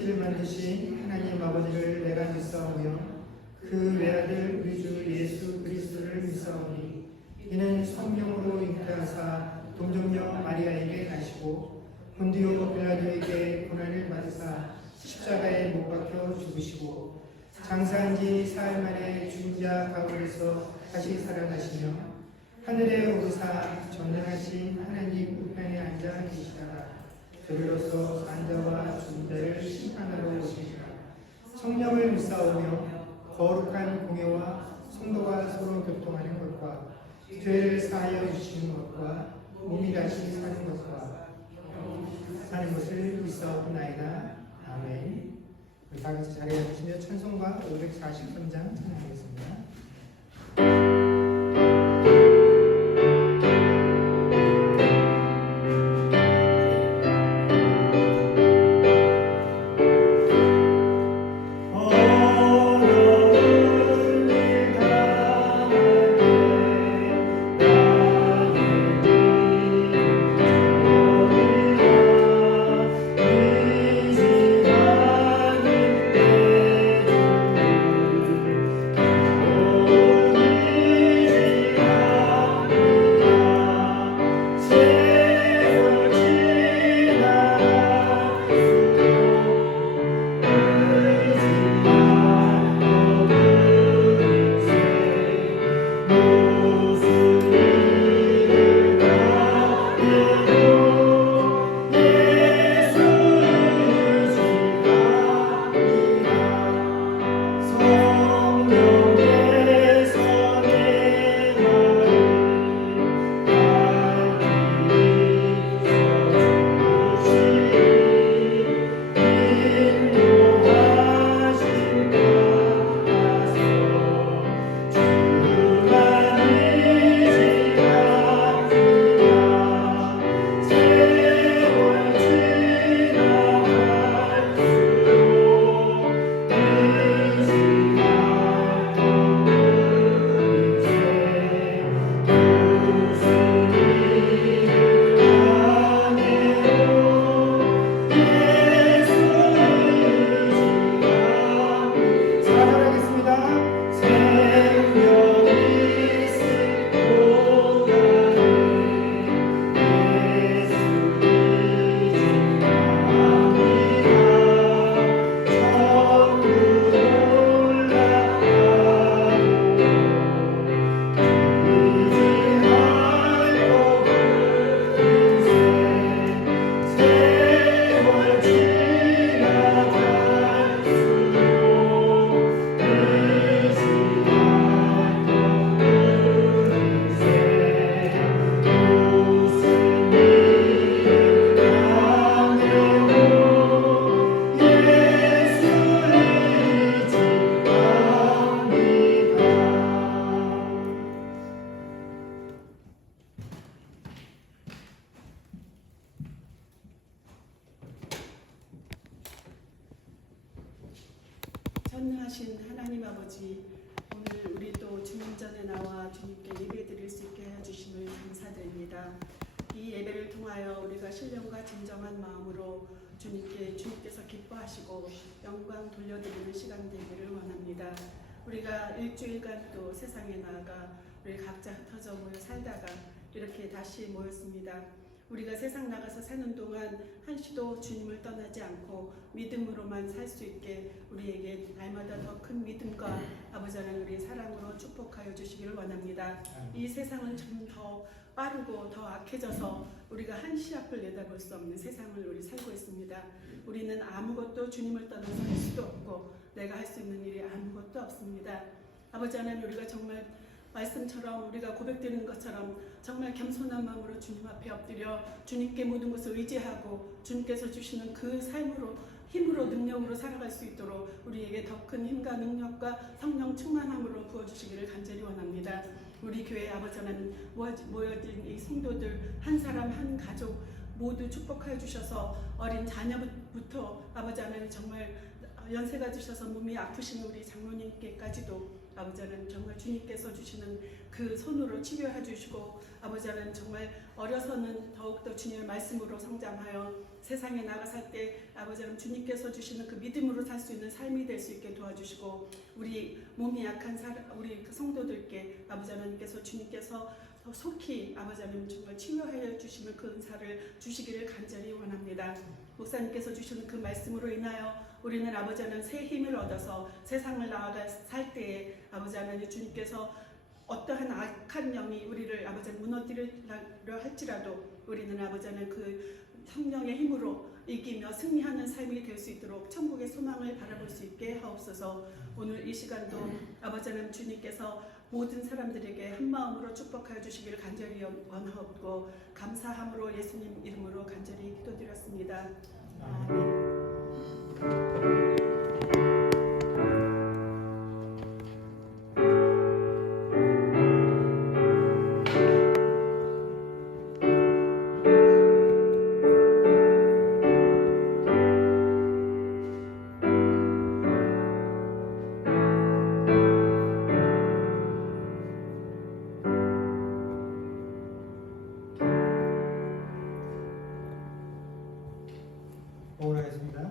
천지를 만드신 하나님 아버지를 내가 믿사오며 그 외아들 우리 주 예수 그리스도를 믿사오니 이는 성령으로 잉태하사 동정녀 마리아에게 나시고 본디오 빌라도에게 고난을 받으사 십자가에 못 박혀 죽으시고 장사한 지 사흘 만에 죽은 자 가운데서 다시 살아나시며 하늘에 오르사 전능하신 하나님 우편에 앉아 계시다가 저리로서 산자와 죽은 자를 심판하러 오시리라. 성령을 믿사오며 거룩한 공예와 성도가 서로 교통하는 것과 죄를 사하여 주시는 것과 몸이 다시 사는 것을 믿사옵나이다. 아멘. 우리 다 같이 자리에 앉으시며 찬송가 543장 찬양하겠습니다. 전능하신 하나님 아버지, 오늘 우리 또 주님 전에 나와 주님께 예배드릴 수 있게 해주심을 감사드립니다. 이 예배를 통하여 우리가 신령과 진정한 마음으로 주님께서 기뻐하시고 영광 돌려드리는 시간 되기를 원합니다. 우리가 일주일간 또 세상에 나아가 우리 각자 흩어져 모여 살다가 이렇게 다시 모였습니다. 우리가 세상 나가서 사는 동안 한시도 주님을 떠나지 않고 믿음으로만 살 수 있게 우리에게 날마다 더 큰 믿음과 아버지 하나님 우리의 사랑으로 축복하여 주시기를 원합니다. 이 세상은 좀 더 빠르고 더 악해져서 우리가 한시 앞을 내다볼 수 없는 세상을 우리 살고 있습니다. 우리는 아무것도 주님을 떠나서 할 수도 없고 내가 할 수 있는 일이 아무것도 없습니다. 아버지 하나님 우리가 정말 말씀처럼 우리가 고백드리는 것처럼 정말 겸손한 마음으로 주님 앞에 엎드려 주님께 모든 것을 의지하고 주님께서 주시는 그 삶으로 힘으로 능력으로 살아갈 수 있도록 우리에게 더 큰 힘과 능력과 성령 충만함으로 부어주시기를 간절히 원합니다. 우리 교회 아버지 하나님 모여진 이 성도들 한 사람 한 가족 모두 축복하여 주셔서 어린 자녀부터 아버지 하나님 정말 연세가 드셔서 몸이 아프신 우리 장로님께까지도 아버지 하나님 정말 주님께서 주시는 그 손으로 치료해 주시고 아버지 하나님 정말 어려서는 더욱더 주님의 말씀으로 성장하여 세상에 나가 살 때 아버지 하나님 주님께서 주시는 그 믿음으로 살 수 있는 삶이 될 수 있게 도와주시고 우리 몸이 약한 우리 그 성도들께 아버지 하나님께서 주님께서 더 속히 아버지 하나님 정말 치유하여 주시는 그 은사를 주시기를 간절히 원합니다. 목사님께서 주시는 그 말씀으로 인하여 우리는 아버지 하나님 새 힘을 얻어서 세상을 나아가 살 때에 아버지 하나님 주님께서 어떠한 악한 영이 우리를 아버지 하나님 무너뜨리려 할지라도 우리는 아버지 하나님 그 성령의 힘으로 이기며 승리하는 삶이 될 수 있도록 천국의 소망을 바라볼 수 있게 하옵소서. 오늘 이 시간도 아버지 하나님 주님께서 모든 사람들에게 한 마음으로 축복하여 주시기를 간절히 원하옵고 감사함으로 예수님 이름으로 간절히 기도드렸습니다. 아멘. 오라겠습니다.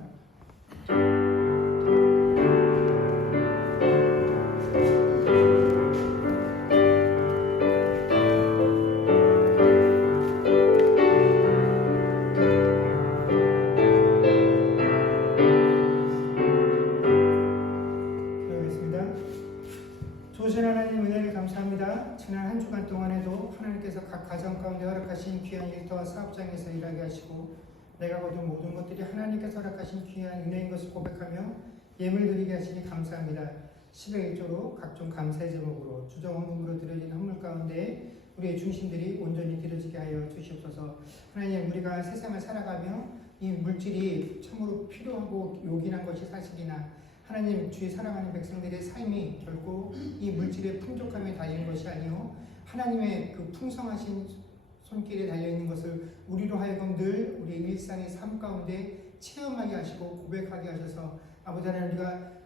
조신 하나님 은혜를 감사합니다. 지난 한 주간 동안에도 하나님께서 각 가정 가운데 허락하신 귀한 일터와 사업장에서 일하게 하시고 내가 거둔 모든 것들이 하나님께서 허락하신 귀한 은혜인 것을 고백하며 예물 드리게 하시니 감사합니다. 10의 1조로 각종 감사의 제목으로 주정헌금으로 드려진 헌물 가운데 우리의 중심들이 온전히 드려지게 하여 주시옵소서. 하나님, 우리가 세상을 살아가며 이 물질이 참으로 필요하고 요긴한 것이 사실이나 하나님, 주의 사랑하는 백성들의 삶이 결코 이 물질의 풍족함에 달린 것이 아니요 하나님의 그 풍성하신 손길에 달려있는 것을 우리로 하여금 늘 우리 일상의 삶 가운데 체험하게 하시고 고백하게 하셔서 아버지 하나님, 우리가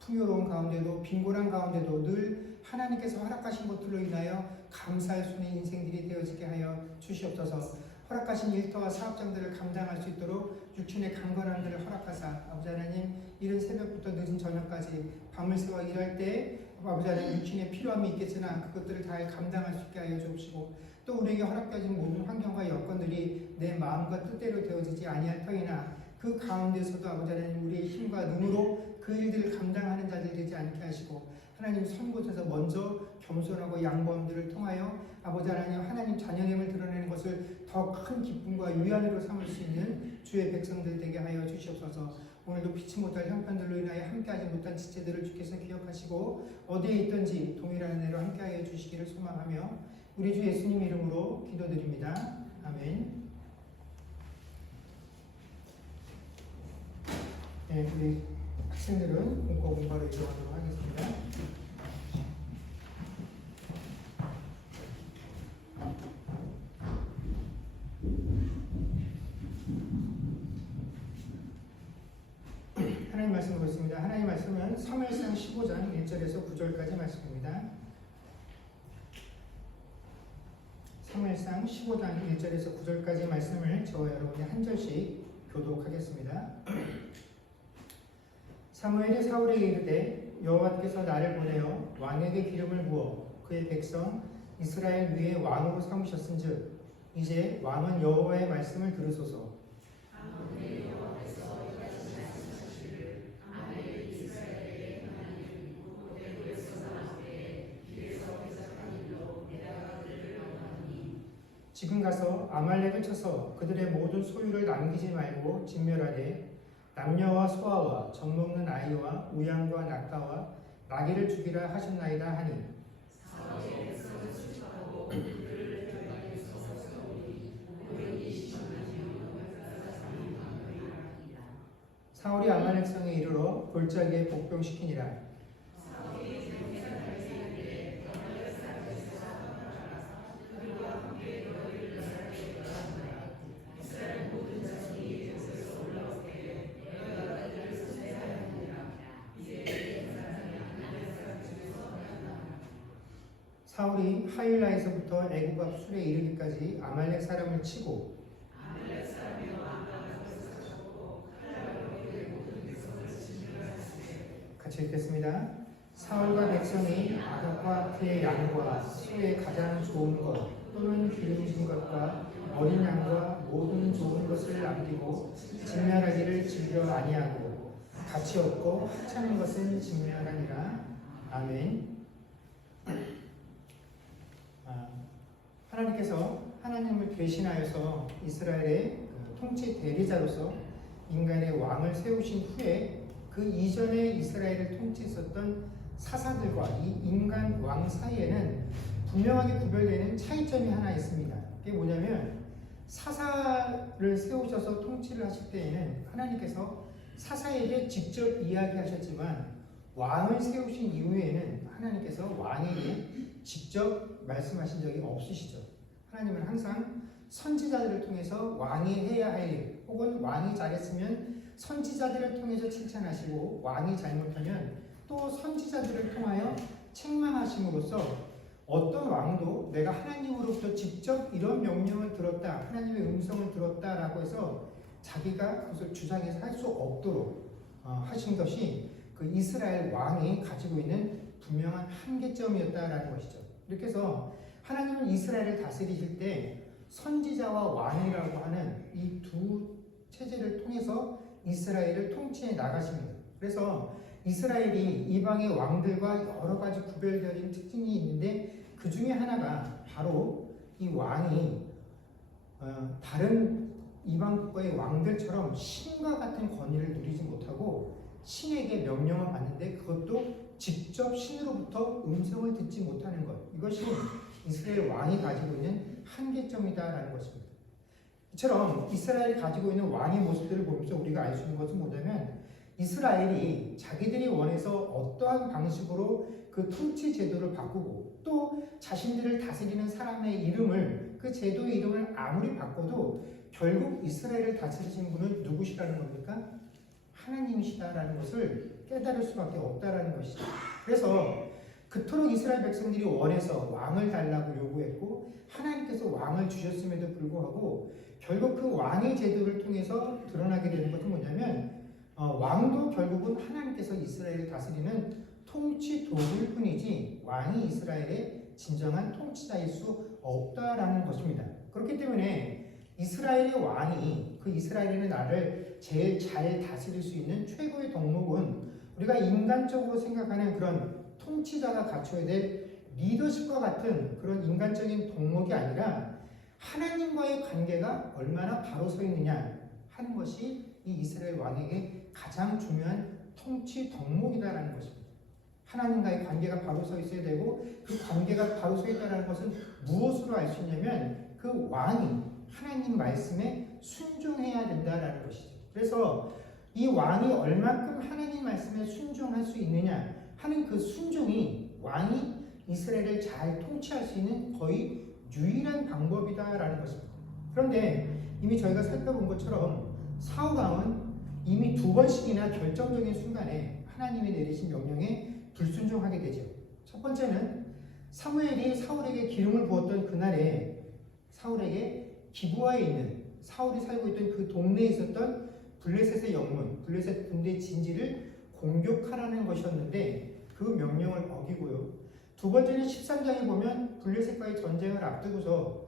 풍요로운 가운데도 빈곤한 가운데도 늘 하나님께서 허락하신 것들로 인하여 감사할 수 있는 인생들이 되어지게 하여 주시옵소서. 허락하신 일터와 사업장들을 감당할 수 있도록 육신의 강건함들을 허락하사 아버지 하나님, 이른 새벽부터 늦은 저녁까지 밤을 새워 일할 때 아버지 하나님, 육신의 필요함이 있겠으나 그것들을 다 감당할 수 있게 하여 주옵시고 또 우리에게 허락되어진 모든 환경과 여건들이 내 마음과 뜻대로 되어지지 아니할 터이나 그 가운데서도 아버지 하나님, 우리의 힘과 눈으로 그 일들을 감당하는 자들 되지 않게 하시고 하나님 선 곳에서 먼저 겸손하고 양보함들을 통하여 아버지 하나님, 하나님 자녀됨을 드러내는 것을 더 큰 기쁨과 위안으로 삼을 수 있는 주의 백성들 되게 하여 주시옵소서. 오늘도 피치 못할 형편들로 인하여 함께하지 못한 지체들을 주께서 기억하시고 어디에 있든지 동일한 은혜로 함께하여 주시기를 소망하며 우리 주 예수님 이름으로 기도드립니다. 아멘. 네, 우리 학생들은 공과 공부로 이동하도록 하겠습니다. 하나님 말씀 보겠습니다. 하나님 말씀은 사무엘상 15장 1절에서 9절까지 말씀입니다. 사무엘상 15장 1절에서 9절까지 말씀을 저와 여러분이 한 절씩 교독하겠습니다. 사무엘이 사울에게 이르되 여호와께서 나를 보내어 왕에게 기름을 부어 그의 백성 이스라엘 위에 왕으로 삼으셨은즉 이제 왕은 여호와의 말씀을 들으소서. 지금 가서 아말렉을 쳐서 그들의 모든 소유를 남기지 말고 진멸하되 남녀와 소아와 젖먹는 아이와 우양과 낙타와 나귀를 죽이라 하셨나이다 하니 사울이 아말렉 성에 이르러 골짜기에 복병시키니라. 사울이 하일라에서부터 애굽 앞 술에 이르기까지 아말렉 사람을 치고 같이 읽겠습니다. 사울과 백성이 아각과 그의 양과 술의 가장 좋은 것 또는 기름진 것과 어린 양과 모든 좋은 것을 남기고 진멸하기를 즐겨 아니하고 같이 얻고 하찮은 것은 진멸하니라. 아멘. 하나님께서 하나님을 대신하여서 이스라엘의 통치 대리자로서 인간의 왕을 세우신 후에 그 이전에 이스라엘을 통치했었던 사사들과 이 인간 왕 사이에는 분명하게 구별되는 차이점이 하나 있습니다. 그게 뭐냐면 사사를 세우셔서 통치를 하실 때에는 하나님께서 사사에게 직접 이야기하셨지만 왕을 세우신 이후에는 하나님께서 왕에게 직접 말씀하신 적이 없으시죠. 하나님은 항상 선지자들을 통해서 왕이 해야 할 일, 혹은 왕이 잘했으면 선지자들을 통해서 칭찬하시고 왕이 잘못하면 또 선지자들을 통하여 책망하심으로써 어떤 왕도 내가 하나님으로부터 직접 이런 명령을 들었다, 하나님의 음성을 들었다라고 해서 자기가 그것을 주장해서 할 수 없도록 하신 것이 그 이스라엘 왕이 가지고 있는 분명한 한계점이었다라는 것이죠. 이렇게 해서 하나님은 이스라엘을 다스리실 때 선지자와 왕이라고 하는 이 두 체제를 통해서 이스라엘을 통치해 나가십니다. 그래서 이스라엘이 이방의 왕들과 여러 가지 구별되어진 특징이 있는데 그 중에 하나가 바로 이 왕이 다른 이방 국가의 왕들처럼 신과 같은 권위를 누리지 못하고 신에게 명령을 받는데 그것도 직접 신으로부터 음성을 듣지 못하는 것. 이것이 이스라엘 왕이 가지고 있는 한계점이다라는 것입니다. 이처럼 이스라엘이 가지고 있는 왕의 모습들을 보면서 우리가 알 수 있는 것은 뭐냐면 이스라엘이 자기들이 원해서 어떠한 방식으로 그 통치 제도를 바꾸고 또 자신들을 다스리는 사람의 이름을 그 제도의 이름을 아무리 바꿔도 결국 이스라엘을 다스리신 분은 누구시라는 겁니까? 하나님이시다라는 것을 깨달을 수밖에 없다라는 것이죠. 그래서 그토록 이스라엘 백성들이 원해서 왕을 달라고 요구했고 하나님께서 왕을 주셨음에도 불구하고 결국 그 왕의 제도를 통해서 드러나게 되는 것은 뭐냐면 왕도 결국은 하나님께서 이스라엘을 다스리는 통치 도구일 뿐이지 왕이 이스라엘의 진정한 통치자일 수 없다라는 것입니다. 그렇기 때문에 이스라엘의 왕이 그 이스라엘의 나라를 제일 잘 다스릴 수 있는 최고의 덕목은 우리가 인간적으로 생각하는 그런 통치자가 갖춰야 될 리더십과 같은 그런 인간적인 덕목이 아니라 하나님과의 관계가 얼마나 바로 서 있느냐 하는 것이 이 이스라엘 왕에게 가장 중요한 통치 덕목이다라는 것입니다. 하나님과의 관계가 바로 서 있어야 되고 그 관계가 바로 서 있다는 것은 무엇으로 알 수 있냐면 그 왕이 하나님 말씀에 순종해야 된다라는 것이죠. 그래서 이 왕이 얼만큼 하나님 말씀에 순종할 수 있느냐 하는 그 순종이 왕이 이스라엘을 잘 통치할 수 있는 거의 유일한 방법이다라는 것입니다. 그런데 이미 저희가 살펴본 것처럼 사울 왕은 이미 2번씩이나 결정적인 순간에 하나님이 내리신 명령에 불순종하게 되죠. 첫 번째는 사무엘이 사울에게 기름을 부었던 그날에 사울에게 기브아에 있는 사울이 살고 있던 그 동네에 있었던 블레셋의 영문, 블레셋 군대 진지를 공격하라는 것이었는데 그 명령을 어기고요. 두 번째는 13장에 보면 블레셋과의 전쟁을 앞두고서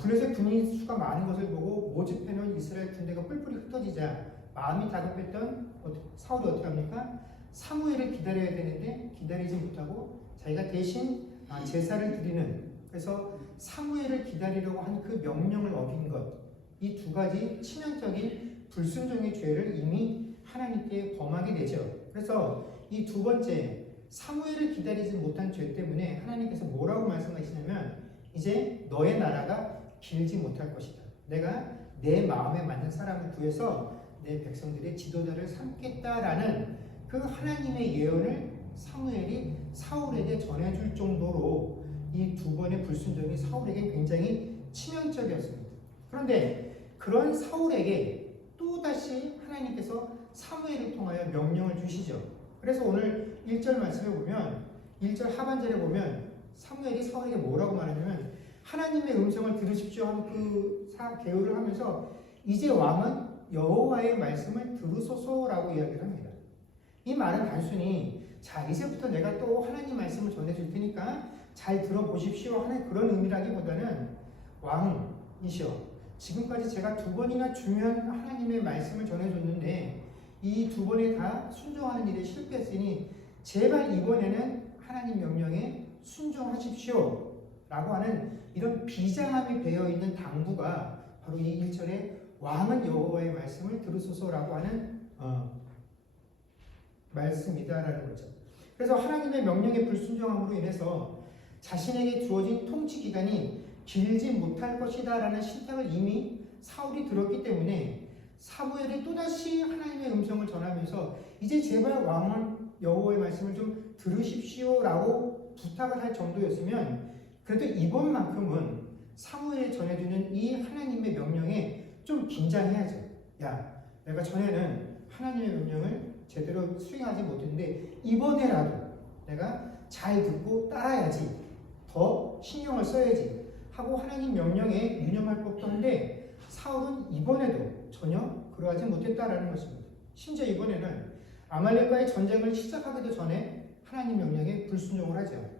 블레셋 군인 수가 많은 것을 보고 모집해놓은 이스라엘 군대가 뿔뿔이 흩어지자 마음이 다급했던 사울이 어떻게 합니까? 사무엘을 기다려야 되는데 기다리지 못하고 자기가 대신 제사를 드리는, 그래서 사무엘을 기다리려고 한 그 명령을 어긴 것, 이 두 가지 치명적인 불순종의 죄를 이미 하나님께 범하게 되죠. 그래서 이 두 번째 사무엘을 기다리지 못한 죄 때문에 하나님께서 뭐라고 말씀하시냐면 이제 너의 나라가 길지 못할 것이다. 내가 내 마음에 맞는 사람을 구해서 내 백성들의 지도자를 삼겠다라는 그 하나님의 예언을 사무엘이 사울에게 전해줄 정도로 이 두 번의 불순종이 사울에게 굉장히 치명적이었습니다. 그런데 그런 사울에게 또다시 하나님께서 사무엘을 통하여 명령을 주시죠. 그래서 오늘 1절 말씀에 보면 1절 하반절에 보면 사무엘이 사울에게 뭐라고 말하냐면 하나님의 음성을 들으십시오 하고 그 계율을 하면서 이제 왕은 여호와의 말씀을 들으소서라고 이야기를 합니다. 이 말은 단순히 자 이제부터 내가 또 하나님 말씀을 전해줄 테니까 잘 들어보십시오 하는 그런 의미라기보다는 왕이시여 지금까지 제가 2번이나 중요한 하나님의 말씀을 전해줬는데 이 2번에 다 순종하는 일에 실패했으니 제발 이번에는 하나님 명령에 순종하십시오 라고 하는 이런 비장함이 배어있는 당부가 바로 이 1절에 왕은 여호와의 말씀을 들으소서라고 하는 말씀이다라는 거죠. 그래서 하나님의 명령에 불순종함으로 인해서 자신에게 주어진 통치 기간이 길지 못할 것이다 라는 신탁을 이미 사울이 들었기 때문에 사무엘이 또다시 하나님의 음성을 전하면서 이제 제발 왕은 여호와의 말씀을 좀 들으십시오 라고 부탁을 할 정도였으면 그래도 이번만큼은 사무엘이 전해주는 이 하나님의 명령에 좀 긴장해야죠. 야, 내가 전에는 하나님의 명령을 제대로 수행하지 못했는데 이번에라도 내가 잘 듣고 따라야지, 더 신경을 써야지 하고 하나님 명령에 유념할 법도 한데 사울은 이번에도 전혀 그러하지 못했다라는 것입니다. 심지어 이번에는 아말렉과의 전쟁을 시작하기도 전에 하나님 명령에 불순종을 하죠.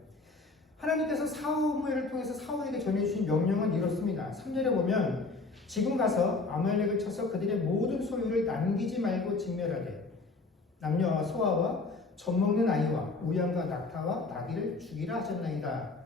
하나님께서 사무엘을 통해서 사울에게 전해주신 명령은 이렇습니다. 3절에 보면 지금 가서 아말렉을 쳐서 그들의 모든 소유를 남기지 말고 진멸하되 남녀와 소아와 젖먹는 아이와 우양과 낙타와 나귀를 죽이라 하셨나이다.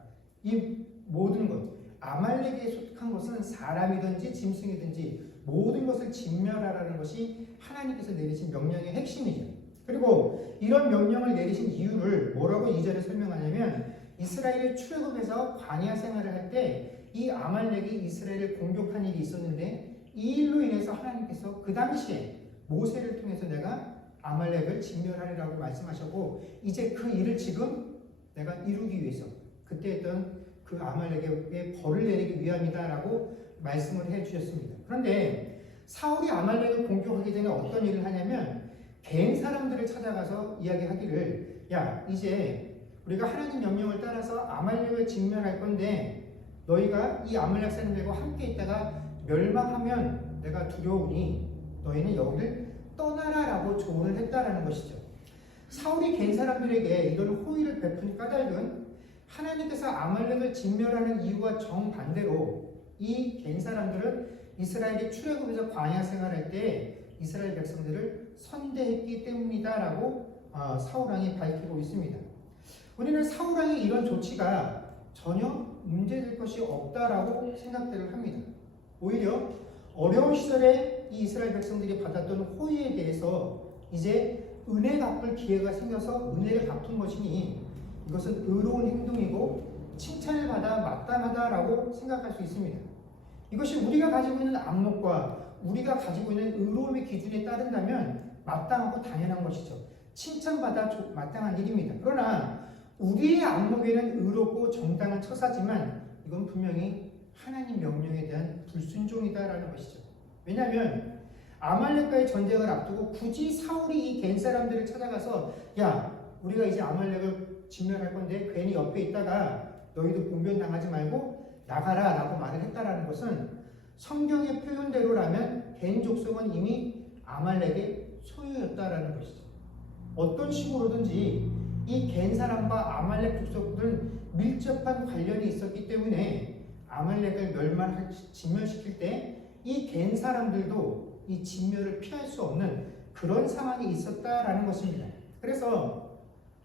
이 모든 것 아말렉에 속한 것은 사람이든지 짐승이든지 모든 것을 진멸하라는 것이 하나님께서 내리신 명령의 핵심이죠. 그리고 이런 명령을 내리신 이유를 뭐라고 2절에 설명하냐면 이스라엘의 출애굽에서 광야 생활을 할 때 이 아말렉이 이스라엘을 공격한 일이 있었는데 이 일로 인해서 하나님께서 그 당시에 모세를 통해서 내가 아말렉을 진멸하리라고 말씀하셨고 이제 그 일을 지금 내가 이루기 위해서 그때 했던 그 아말렉에게 벌을 내리기 위함이다라고 말씀을 해주셨습니다. 그런데 사울이 아말렉을 공격하기 전에 어떤 일을 하냐면 갠 사람들을 찾아가서 이야기하기를 야 이제 우리가 하나님 명령을 따라서 아말렉을 진멸할 건데 너희가 이 아말렉 사람들과 함께 있다가 멸망하면 내가 두려우니 너희는 여기를 떠나라라고 조언을 했다라는 것이죠. 사울이 갠 사람들에게 이런 호의를 베푼 까닭은 하나님께서 아말렉을 진멸하는 이유와 정반대로 이 갠 사람들은 이스라엘이 출애굽에서 광야 생활할 때 이스라엘 백성들을 선대했기 때문이다라고 사울왕이 밝히고 있습니다. 우리는 사울왕의 이런 조치가 전혀 문제될 것이 없다라고 생각들을 합니다. 오히려 어려운 시절에 이 이스라엘 백성들이 받았던 호의에 대해서 이제 은혜 갚을 기회가 생겨서 은혜를 갚은 것이니 이것은 의로운 행동이고 칭찬을 받아 마땅하다라고 생각할 수 있습니다. 이것이 우리가 가지고 있는 안목과 우리가 가지고 있는 의로움의 기준에 따른다면 마땅하고 당연한 것이죠. 칭찬받아 마땅한 일입니다. 그러나 우리의 안목에는 의롭고 정당한 처사지만 이건 분명히 하나님 명령에 대한 불순종이다라는 것이죠. 왜냐하면 아말렉과의 전쟁을 앞두고 굳이 사울이 이 갠 사람들을 찾아가서 야 우리가 이제 아말렉을 진멸할 건데 괜히 옆에 있다가 너희도 봉변당하지 말고 나가라 라고 말을 했다라는 것은 성경의 표현대로라면 갠 족속은 이미 아말렉의 소유였다라는 것이죠. 어떤 식으로든지 이 갠 사람과 아말렉 족속들은 밀접한 관련이 있었기 때문에 아말렉을 진멸시킬 때 이 갠 사람들도 이 진멸을 피할 수 없는 그런 상황이 있었다라는 것입니다. 그래서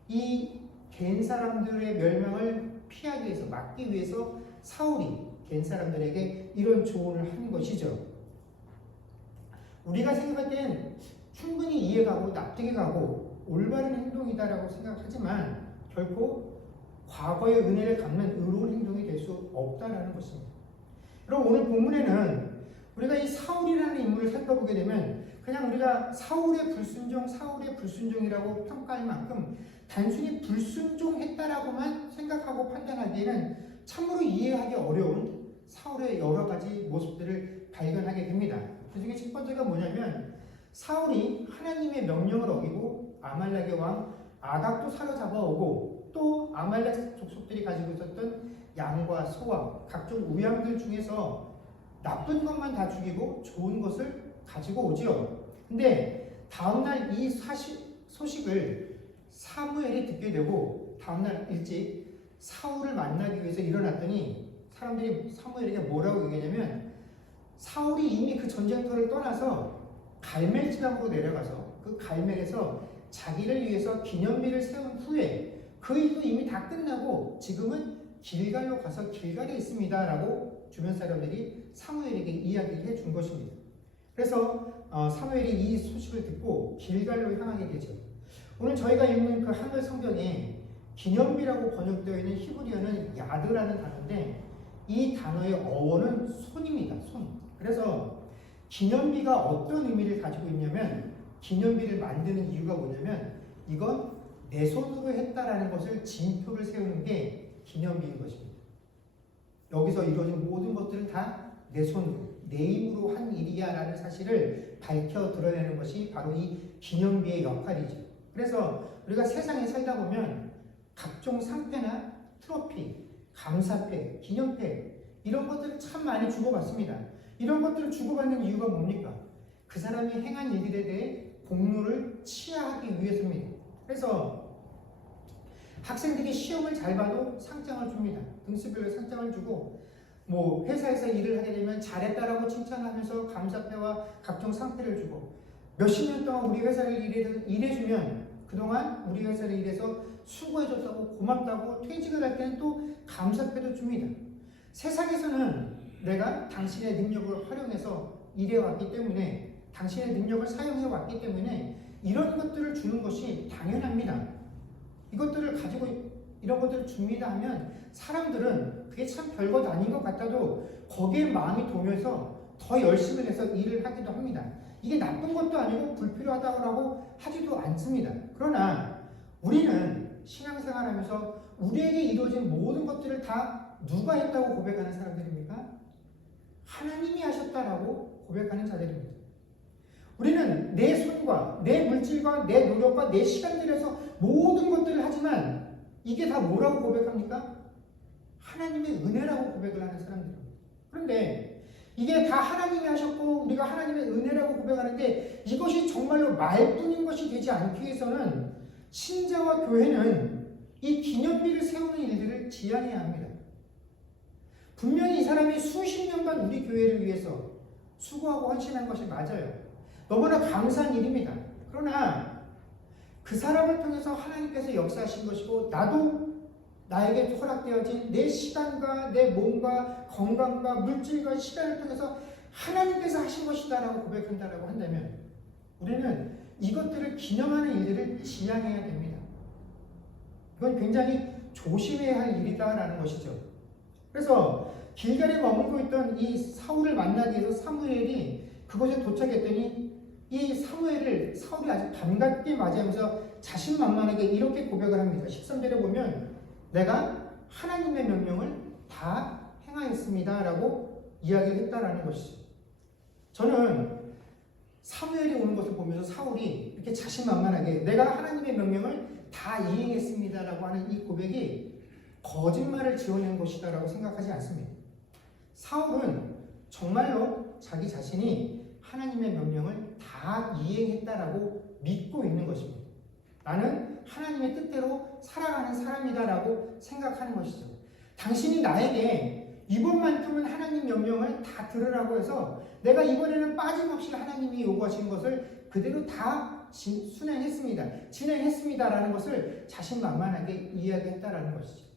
이 갠 사람들의 멸망을 피하기 위해서 막기 위해서 사울이 갠 사람들에게 이런 조언을 한 것이죠. 우리가 생각할 땐 충분히 이해가고 납득이 가고 올바른 행동이다라고 생각하지만 결코 과거의 은혜를 갚는 의로운 행동이 될 수 없다라는 것입니다. 그럼 오늘 본문에는 우리가 이 사울이라는 인물을 살펴보게 되면 그냥 우리가 사울의 불순종이라고 평가할 만큼 단순히 불순종했다라고만 생각하고 판단하기에는 참으로 이해하기 어려운 사울의 여러 가지 모습들을 발견하게 됩니다. 그 중에 첫 번째가 뭐냐면 사울이 하나님의 명령을 어기고 아말렉의 왕 아각도 사로잡아 오고 또 아말렉 족속들이 가지고 있었던 양과 소와 각종 우양들 중에서 나쁜 것만 다 죽이고 좋은 것을 가지고 오지요. 근데 다음날 이 소식을 사무엘이 듣게 되고 다음날 일찍 사울을 만나기 위해서 일어났더니 사람들이 사무엘에게 뭐라고 얘기하냐면 사울이 이미 그 전쟁터를 떠나서 갈멜 지방으로 내려가서 그 갈멜에서 자기를 위해서 기념비를 세운 후에 그 일도 이미 다 끝나고 지금은 길갈로 가서 길갈에 있습니다 라고 주변 사람들이 사무엘에게 이야기를 해준 것입니다. 그래서 사무엘이 이 소식을 듣고 길갈로 향하게 되죠. 오늘 저희가 읽는 그 한글 성경에 기념비라고 번역되어 있는 히브리어는 야드라는 단어인데 이 단어의 어원은 손입니다. 손. 그래서 기념비가 어떤 의미를 가지고 있냐면 기념비를 만드는 이유가 뭐냐면 이건 내 손으로 했다라는 것을 징표를 세우는 게 기념비인 것입니다. 여기서 이루어진 모든 것들은 다 내 손으로, 내 힘으로 한 일이야 라는 사실을 밝혀 드러내는 것이 바로 이 기념비의 역할이죠. 그래서 우리가 세상에 살다 보면 각종 상패나 트로피, 감사패, 기념패 이런 것들을 참 많이 주고받습니다. 이런 것들을 주고받는 이유가 뭡니까? 그 사람이 행한 일들에 대해 공로를 치하하기 위해서입니다. 그래서 학생들이 시험을 잘 봐도 상장을 줍니다. 등수별로 상장을 주고 회사에서 일을 하게 되면 잘했다라고 칭찬하면서 감사패와 각종 상패를 주고 몇십 년 동안 우리 회사를 일해주면 그동안 우리 회사를 일해서 수고해줬다고 고맙다고 퇴직을 할 때는 또 감사패도 줍니다. 세상에서는 내가 당신의 능력을 활용해서 일해왔기 때문에 당신의 능력을 사용해왔기 때문에 이런 것들을 주는 것이 당연합니다. 이것들을 가지고 이런 것들을 줍니다 하면 사람들은 그게 참 별것 아닌 것 같아도 거기에 마음이 동요해서 더 열심히 해서 일을 하기도 합니다. 이게 나쁜 것도 아니고 불필요하다고 하지도 않습니다. 그러나 우리는 신앙생활하면서 우리에게 이루어진 모든 것들을 다 누가 했다고 고백하는 사람들입니까? 하나님이 하셨다라고 고백하는 자들입니다. 우리는 내 손과 내 물질과 내 노력과 내 시간 들여서 모든 것들을 하지만 이게 다 뭐라고 고백합니까? 하나님의 은혜라고 고백을 하는 사람들입니다. 그런데 이게 다 하나님이 하셨고 우리가 하나님의 은혜라고 고백하는데 이것이 정말로 말뿐인 것이 되지 않기 위해서는 신자와 교회는 이 기념비를 세우는 일들을 지향해야 합니다. 분명히 이 사람이 수십 년간 우리 교회를 위해서 수고하고 헌신한 것이 맞아요. 너무나 감사한 일입니다. 그러나 그 사람을 통해서 하나님께서 역사하신 것이고 나도 나에게 허락되어진 내 시간과 내 몸과 건강과 물질과 시간을 통해서 하나님께서 하신 것이다라고 고백한다라고 한다면 우리는 이것들을 기념하는 일들을 지향해야 됩니다. 이건 굉장히 조심해야 할 일이다라는 것이죠. 그래서 길갈에 머물고 있던 이 사울을 만나기 위해서 사무엘이 그곳에 도착했더니 이 사울이 아주 반갑게 맞이하면서 자신만만하게 이렇게 고백을 합니다. 13절에 보면 내가 하나님의 명령을 다 행하였습니다 라고 이야기를 했다라는 것이죠. 저는 사무엘이 오는 것을 보면서 사울이 이렇게 자신만만하게 내가 하나님의 명령을 다 이행했습니다 라고 하는 이 고백이 거짓말을 지어낸 것이다 라고 생각하지 않습니다. 사울은 정말로 자기 자신이 하나님의 명령을 다 이행했다라고 믿고 있는 것입니다. 나는 하나님의 뜻대로 살아가는 사람이다라고 생각하는 것이죠. 당신이 나에게 이번만큼은 하나님 명령을 다 들으라고 해서 내가 이번에는 빠짐없이 하나님이 요구하시는 것을 그대로 다 진행했습니다라는 것을 자신만만하게 이야기했다라는 것이죠.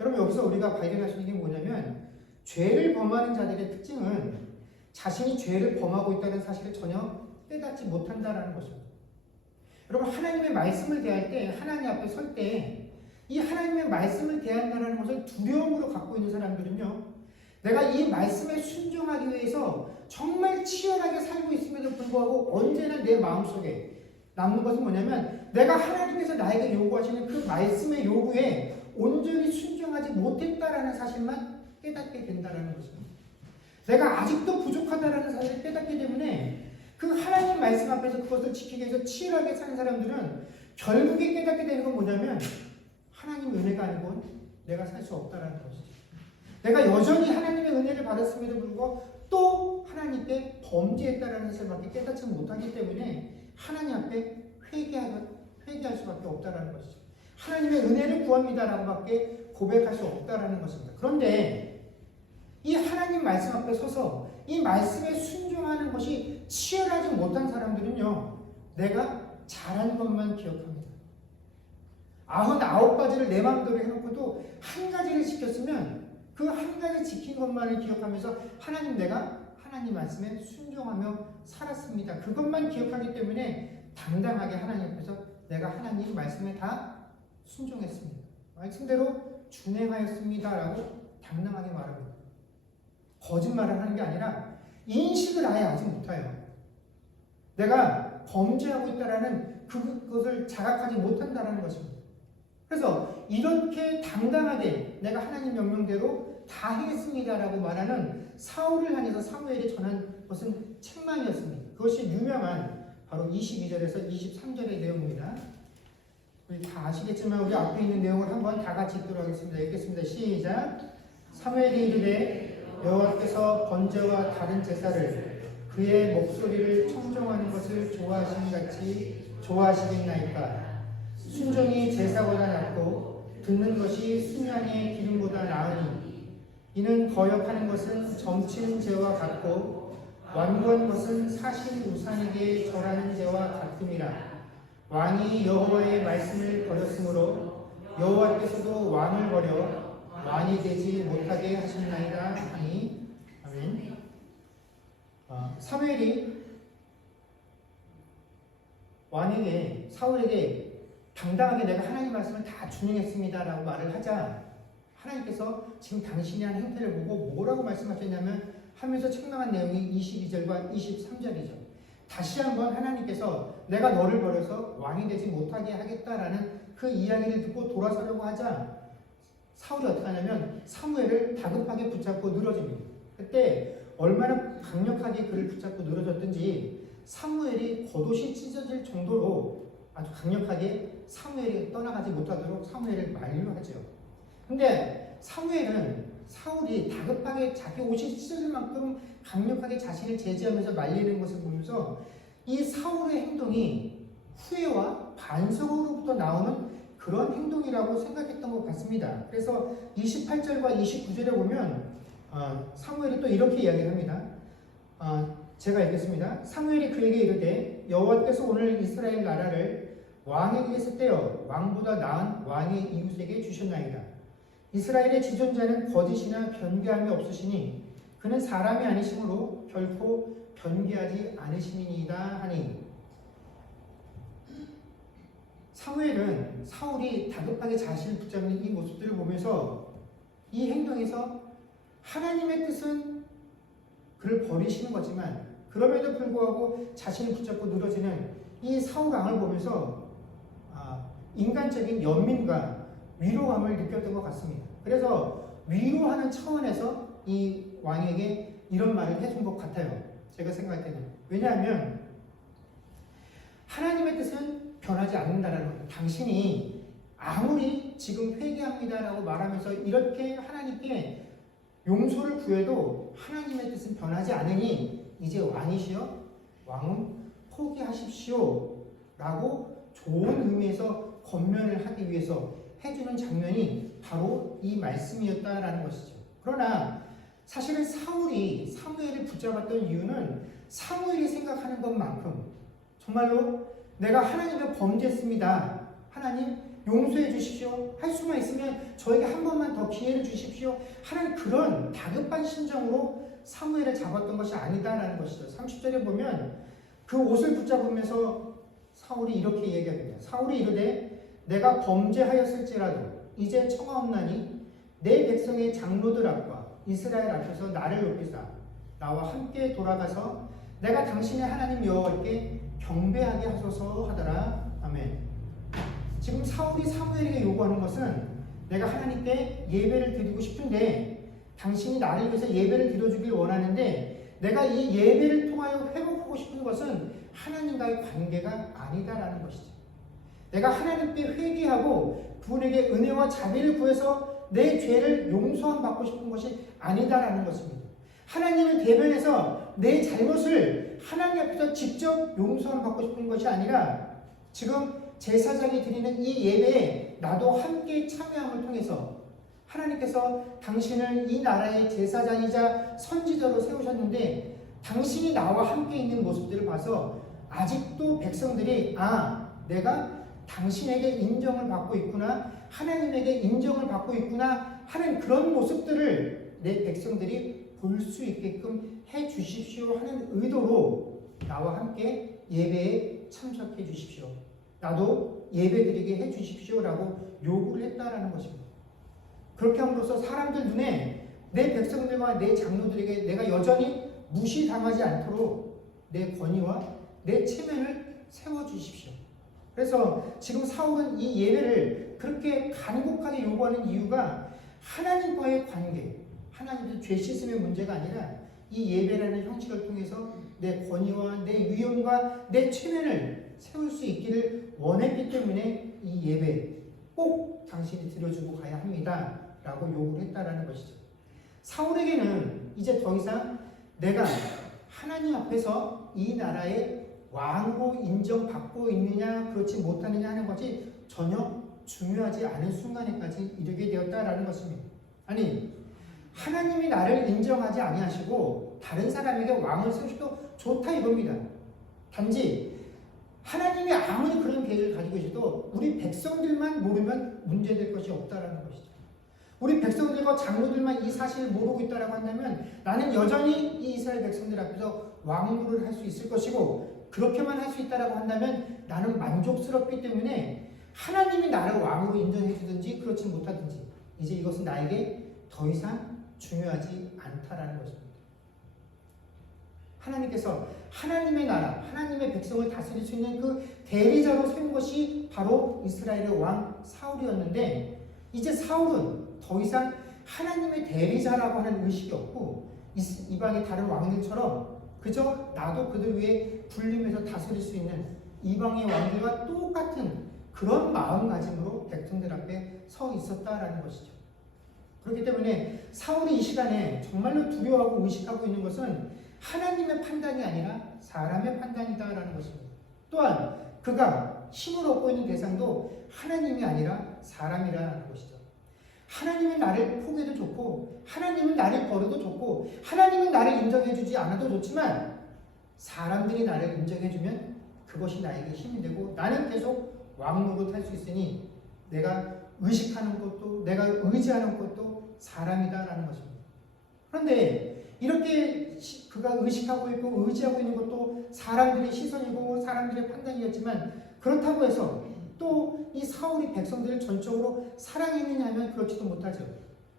여러분 여기서 우리가 발견할 수 있는 게 뭐냐면 죄를 범하는 자들의 특징은 자신이 죄를 범하고 있다는 사실을 전혀 깨닫지 못한다라는 것입니다. 여러분 하나님의 말씀을 대할 때 하나님 앞에 설 때 이 하나님의 말씀을 대한다는 것을 두려움으로 갖고 있는 사람들은요 내가 이 말씀에 순종하기 위해서 정말 치열하게 살고 있음에도 불구하고 언제나 내 마음속에 남는 것은 뭐냐면 내가 하나님께서 나에게 요구하시는 그 말씀의 요구에 온전히 순종하지 못했다라는 사실만 깨닫게 된다는 것입니다. 내가 아직도 부족하다라는 사실을 깨닫기 때문에 그 하나님 말씀 앞에서 그것을 지키기 위해서 치열하게 사는 사람들은 결국에 깨닫게 되는 건 뭐냐면 하나님 은혜가 아니고는 내가 살 수 없다라는 것이죠. 내가 여전히 하나님의 은혜를 받았음에도 불구하고 또 하나님께 범죄했다라는 사실밖에 깨닫지 못하기 때문에 하나님 앞에 회개할 수밖에 없다라는 것이죠. 하나님의 은혜를 구합니다라고밖에 고백할 수 없다라는 것입니다. 그런데 이 하나님 말씀 앞에 서서 이 말씀에 순종하는 것이 치열하지 못한 사람들은요, 내가 잘한 것만 기억합니다. 99가지를 내 마음대로 해놓고도 한 가지를 지켰으면 그 한 가지 지킨 것만을 기억하면서 내가 하나님 말씀에 순종하며 살았습니다. 그것만 기억하기 때문에 당당하게 하나님 앞에서 내가 하나님 말씀에 다 순종했습니다. 말씀대로 준행하였습니다라고 당당하게 말합니다. 거짓말을 하는 게 아니라 인식을 아예 하지 못해요. 내가 범죄하고 있다라는 그것을 자각하지 못한다라는 것입니다. 그래서 이렇게 당당하게 내가 하나님 명령대로 다 하겠습니다라고 말하는 사울을 향해서 사무엘이 전한 것은 책망이었습니다. 그것이 유명한 바로 22절에서 23절의 내용입니다. 우리 다 아시겠지만 우리 앞에 있는 내용을 한번 다 같이 읽도록 하겠습니다. 읽겠습니다. 시작. 사무엘이 이르되 여호와께서 번제와 다른 제사를 그의 목소리를 청종하는 것을 좋아하시는 같이 좋아하시겠나이까. 순종이 제사보다 낫고 듣는 것이 순양의 기름보다 나으니 이는 거역하는 것은 점치는 죄와 같고 완고한 것은 사신 우상에게 절하는 죄와 같음이라. 왕이 여호와의 말씀을 버렸으므로 여호와께서도 왕을 버려 왕이 되지 못하게 하셨나이다 하니. 아멘. 사무엘이 왕에게 사울에게 당당하게 내가 하나님 말씀을 다 준행했습니다라고 말을 하자 하나님께서 지금 당신이 한 행태를 보고 뭐라고 말씀하셨냐면 하면서 책망한 내용이 22절과 23절이죠. 다시 한번 하나님께서 내가 너를 버려서 왕이 되지 못하게 하겠다라는 그 이야기를 듣고 돌아서려고 하자 사울이 어떻게 하냐면 사무엘을 다급하게 붙잡고 늘어집니다. 그때 얼마나 강력하게 그를 붙잡고 늘어졌든지 사무엘이 겉옷이 찢어질 정도로 아주 강력하게 사무엘이 떠나가지 못하도록 사무엘을 만류하죠. 근데 사무엘은 사울이 다급하게 자기 옷이 찢어질 만큼 강력하게 자신을 제지하면서 말리는 것을 보면서 이 사울의 행동이 후회와 반성으로부터 나오는 그런 행동이라고 생각했던 것 같습니다. 그래서 28절과 29절에 보면 사무엘이 또 이렇게 이야기를 합니다. 제가 읽겠습니다. 사무엘이 그에게 이르되 여호와께서 오늘 이스라엘 나라를 왕에게서 떼어 왕보다 나은 왕의 이웃에게 주셨나이다. 이스라엘의 지존자는 거짓이나 변개함이 없으시니 그는 사람이 아니심으로 결코 변개하지 않으심이니이다 하니. 사무엘은 사울이 다급하게 자신을 붙잡는 이 모습들을 보면서 이 행동에서 하나님의 뜻은 그를 버리시는 거지만 그럼에도 불구하고 자신을 붙잡고 늘어지는 이 사울 왕을 보면서 인간적인 연민과 위로감을 느꼈던 것 같습니다. 그래서 위로하는 차원에서 이 왕에게 이런 말을 해준 것 같아요. 제가 생각할 때는. 왜냐하면 하나님의 뜻은 변하지 않는다라는 겁니다. 당신이 아무리 지금 회개합니다라고 말하면서 이렇게 하나님께 용서를 구해도 하나님의 뜻은 변하지 않으니 이제 왕이시여 왕은 포기하십시오 라고 좋은 의미에서 권면을 하기 위해서 해주는 장면이 바로 이 말씀이었다라는 것이죠. 그러나 사실은 사울이 사무엘을 붙잡았던 이유는 사무엘이 생각하는 것만큼 정말로 내가 하나님을 범죄했습니다. 하나님 용서해 주십시오. 할 수만 있으면 저에게 한 번만 더 기회를 주십시오. 하나님 그런 다급한 심정으로 사무엘을 잡았던 것이 아니다라는 것이죠. 30절에 보면 그 옷을 붙잡으면서 사울이 이렇게 얘기합니다. 사울이 이르되 내가 범죄하였을지라도 이제 청하옵나니 내 백성의 장로들 앞과 이스라엘 앞에서 나를 높이사 나와 함께 돌아가서 내가 당신의 하나님 여호와께 경배하게 하소서 하더라. 아멘. 지금 사울이 사무엘에게 요구하는 것은 내가 하나님께 예배를 드리고 싶은데 당신이 나를 위해서 예배를 드려주길 원하는데 내가 이 예배를 통하여 회복하고 싶은 것은 하나님과의 관계가 아니다라는 것이죠. 내가 하나님께 회개하고 그분에게 은혜와 자비를 구해서 내 죄를 용서함 받고 싶은 것이 아니다라는 것입니다. 하나님을 대변해서 내 잘못을 하나님 앞에서 직접 용서함 받고 싶은 것이 아니라 지금 제사장이 드리는 이 예배에 나도 함께 참여함을 통해서 하나님께서 당신을 이 나라의 제사장이자 선지자로 세우셨는데 당신이 나와 함께 있는 모습들을 봐서 아직도 백성들이 내가 당신에게 인정을 받고 있구나, 하나님에게 인정을 받고 있구나 하는 그런 모습들을 내 백성들이 볼 수 있게끔 해 주십시오 하는 의도로 나와 함께 예배에 참석해 주십시오. 나도 예배드리게 해 주십시오라고 요구를 했다라는 것입니다. 그렇게 함으로써 사람들 눈에 내 백성들과 내 장로들에게 내가 여전히 무시당하지 않도록 내 권위와 내 체면을 세워주십시오. 그래서 지금 사울은 이 예배를 그렇게 간곡하게 요구하는 이유가 하나님과의 관계, 하나님의 죄 씻음의 문제가 아니라 이 예배라는 형식을 통해서 내 권위와 내 위엄과 내 체면을 세울 수 있기를 원했기 때문에 이 예배 꼭 당신이 드려주고 가야 합니다 라고 요구를 했다라는 것이죠. 사울에게는 이제 더 이상 내가 하나님 앞에서 이 나라의 왕으로 인정받고 있느냐 그렇지 못하느냐 하는 것이 전혀 중요하지 않은 순간에까지 이르게 되었다라는 것입니다. 아니, 하나님이 나를 인정하지 아니하시고 다른 사람에게 왕을 세우셔도 좋다 이겁니다. 단지 하나님이 아무리 그런 계획을 가지고 계셔도 우리 백성들만 모르면 문제될 것이 없다라는 것이죠. 우리 백성들과 장로들만 이 사실을 모르고 있다라고 한다면 나는 여전히 이 이스라엘 백성들 앞에서 왕노를 할 수 있을 것이고, 그렇게만 할 수 있다라고 한다면 나는 만족스럽기 때문에 하나님이 나를 왕으로 인정해 주든지 그렇지 못하든지 이제 이것은 나에게 더 이상 중요하지 않다라는 것입니다. 하나님께서 하나님의 나라, 하나님의 백성을 다스릴 수 있는 그 대리자로 세운 것이 바로 이스라엘의 왕 사울이었는데, 이제 사울은 더 이상 하나님의 대리자라고 하는 의식이 없고 이방의 다른 왕들처럼 그저 나도 그들 위해 군림해서 다스릴 수 있는 이방의 왕들과 똑같은 그런 마음가짐으로 백성들 앞에 서 있었다라는 것이죠. 그렇기 때문에 사울이 이 시간에 정말로 두려워하고 의식하고 있는 것은 하나님의 판단이 아니라 사람의 판단이다라는 것입니다. 또한 그가 힘을 얻고 있는 대상도 하나님이 아니라 사람이라는 것이죠. 하나님은 나를 포기해도 좋고, 하나님은 나를 버려도 좋고, 하나님은 나를 인정해주지 않아도 좋지만 사람들이 나를 인정해주면 그것이 나에게 힘이 되고 나는 계속 왕노릇 할 수 있으니 내가 의식하는 것도 내가 의지하는 것도 사람이다라는 것입니다. 그런데 이렇게 그가 의식하고 있고 의지하고 있는 것도 사람들의 시선이고 사람들의 판단이었지만, 그렇다고 해서 또 이 사울이 백성들을 전적으로 사랑했느냐 하면 그렇지도 못하죠.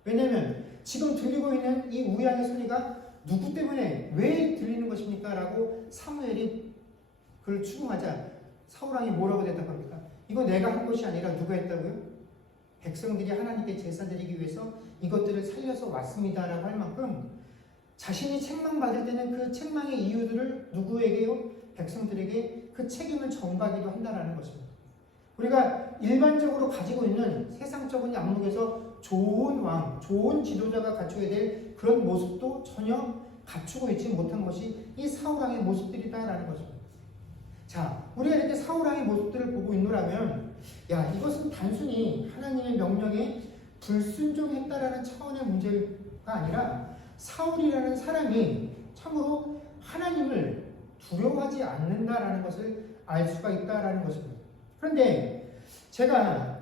왜냐하면 지금 들리고 있는 이 우양의 소리가 누구 때문에 왜 들리는 것입니까? 라고 사무엘이 그를 추궁하자 사울왕이 뭐라고 대답합니까? 이거 내가 한 것이 아니라 누가 했다고요? 백성들이 하나님께 제사 드리기 위해서 이것들을 살려서 왔습니다라고 할 만큼 자신이 책망받을 때는 그 책망의 이유들을 누구에게요? 백성들에게 그 책임을 전가하기도 한다는 것입니다. 우리가 일반적으로 가지고 있는 세상적인 양목에서 좋은 왕, 좋은 지도자가 갖춰야 될 그런 모습도 전혀 갖추고 있지 못한 것이 이 사울왕의 모습들이다라는 것입니다. 자, 우리가 이렇게 사울왕의 모습들을 보고 있노라면 이것은 단순히 하나님의 명령에 불순종했다라는 차원의 문제가 아니라 사울이라는 사람이 참으로 하나님을 두려워하지 않는다라는 것을 알 수가 있다라는 것입니다. 그런데 제가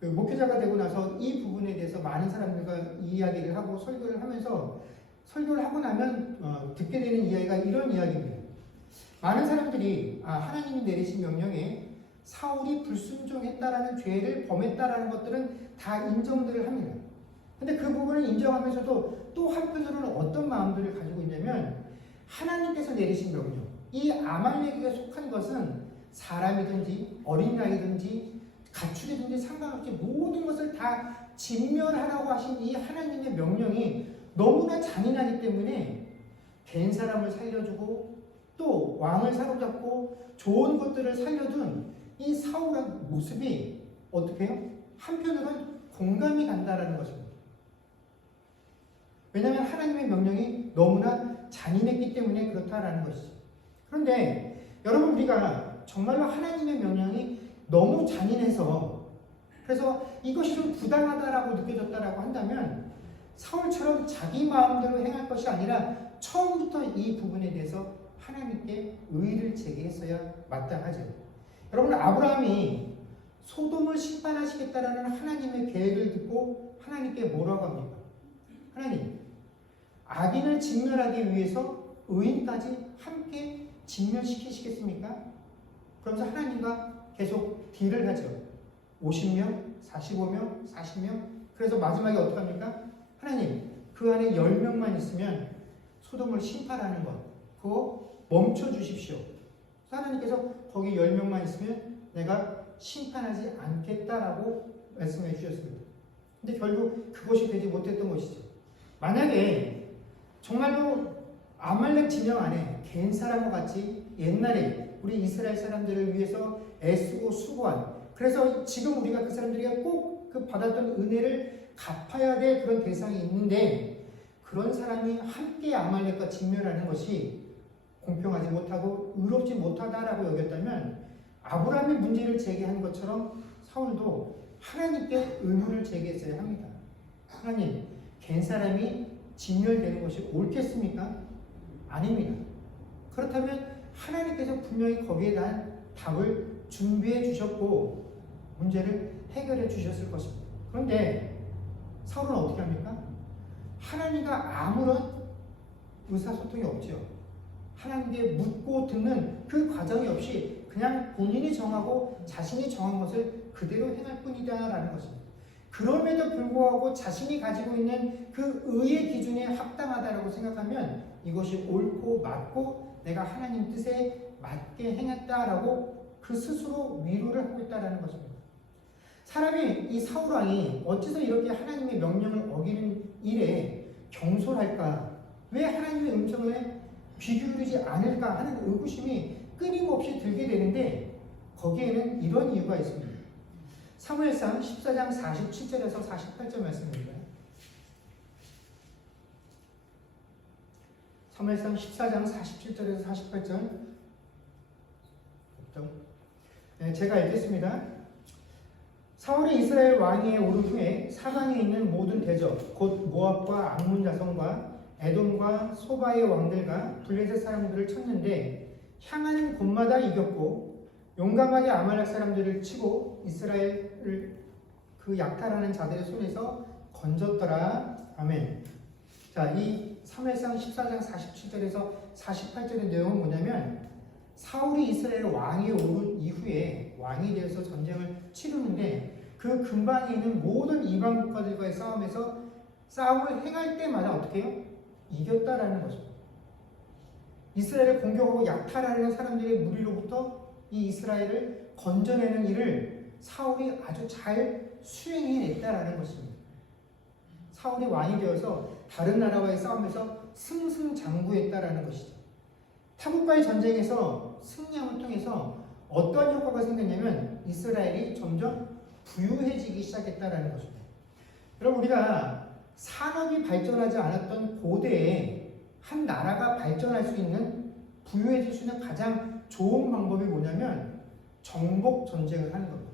목회자가 되고 나서 이 부분에 대해서 많은 사람들과 이야기를 하고 설교를 하면서 설교를 하고 나면 듣게 되는 이야기가 이런 이야기입니다. 많은 사람들이 하나님이 내리신 명령에 사울이 불순종했다라는 죄를 범했다라는 것들은 다 인정들을 합니다. 근데 그 부분을 인정하면서도 또 한편으로는 어떤 마음들을 가지고 있냐면, 하나님께서 내리신 명령, 이 아말렉에게 속한 것은 사람이든지 어린아이든지 가축이든지 상관없이 모든 것을 다 진멸하라고 하신 이 하나님의 명령이 너무나 잔인하기 때문에 된 사람을 살려주고 또 왕을 사로잡고 좋은 것들을 살려둔 이 사울왕 모습이 어떻게 해요? 한편으로는 공감이 간다라는 것입니다. 왜냐하면 하나님의 명령이 너무나 잔인했기 때문에 그렇다라는 것이죠. 그런데 여러분, 우리가 정말로 하나님의 명령이 너무 잔인해서 그래서 이것이 좀 부당하다라고 느껴졌다라고 한다면 사울처럼 자기 마음대로 행할 것이 아니라 처음부터 이 부분에 대해서 하나님께 의의를 제기했어야 마땅하죠. 여러분, 아브라함이 소돔을 심판하시겠다라는 하나님의 계획을 듣고 하나님께 뭐라고 합니까? 하나님, 악인을 진멸하기 위해서 의인까지 함께 진멸시키시겠습니까? 그러면서 하나님과 계속 딜을 하죠. 50명, 45명, 40명. 그래서 마지막에 어떻게 합니까? 하나님, 그 안에 10명만 있으면 소돔을 심판하는 것, 그거 멈춰 주십시오. 하나님께서 거기 10명만 있으면 내가 심판하지 않겠다라고 말씀해 주셨습니다. 근데 결국 그것이 되지 못했던 것이죠. 만약에 정말로 아말렉 진영 안에 개인 사람과 같이 옛날에 우리 이스라엘 사람들을 위해서 애쓰고 수고한, 그래서 지금 우리가 그 사람들에게 꼭 그 받았던 은혜를 갚아야 될 그런 대상이 있는데 그런 사람이 함께 아말렉과 직면하는 것이 공평하지 못하고 의롭지 못하다라고 여겼다면 아브라함의 문제를 제기한 것처럼 사울도 하나님께 의문을 제기했어야 합니다. 하나님, 갠 사람이 진멸되는 것이 옳겠습니까? 아닙니다. 그렇다면 하나님께서 분명히 거기에 대한 답을 준비해 주셨고 문제를 해결해 주셨을 것입니다. 그런데 사울은 어떻게 합니까? 하나님과 아무런 의사소통이 없죠. 하나님께 묻고 듣는 그 과정이 없이 그냥 본인이 정하고 자신이 정한 것을 그대로 행할 뿐이다라는 것입니다. 그럼에도 불구하고 자신이 가지고 있는 그 의의 기준에 합당하다라고 생각하면 이것이 옳고 맞고 내가 하나님 뜻에 맞게 행했다라고 그 스스로 위로를 하고 있다라는 것입니다. 사람이 이 사울왕이 어째서 이렇게 하나님의 명령을 어기는 일에 경솔할까? 왜 하나님의 음성에 귀 기울이지 않을까 하는 의구심이 끊임없이 들게 되는데 거기에는 이런 이유가 있습니다. 사무엘상 14장 47절에서 48절 말씀입니다. 사무엘상 14장 47절에서 48절 제가 읽겠습니다. 사울이 이스라엘 왕위에 오른 후에 사방에 있는 모든 대적 곧 모압과 암몬 자손과 에돔과 소바의 왕들과 블레셋 사람들을 쳤는데 향하는 곳마다 이겼고 용감하게 아말렉 사람들을 치고 이스라엘을 그 약탈하는 자들의 손에서 건졌더라. 아멘. 자, 이 사무엘상 14장 47절에서 48절의 내용은 뭐냐면 사울이 이스라엘 왕이 오른 이후에 왕이 되어서 전쟁을 치르는데 그 근방에 있는 모든 이방 국가들과의 싸움에서 싸움을 행할 때마다 어떻게 해요? 이겼다라는 것입니다. 이스라엘을 공격하고 약탈하려는 사람들의 무리로부터 이 이스라엘을 건져내는 일을 사울이 아주 잘 수행해냈다라는 것입니다. 사울이 왕이 되어서 다른 나라와의 싸움에서 승승장구했다라는 것이죠. 타국과의 전쟁에서 승리함을 통해서 어떠한 효과가 생겼냐면 이스라엘이 점점 부유해지기 시작했다라는 것입니다. 여러분, 우리가 산업이 발전하지 않았던 고대에 한 나라가 발전할 수 있는 부유해질 수 있는 가장 좋은 방법이 뭐냐면 정복 전쟁을 하는 겁니다.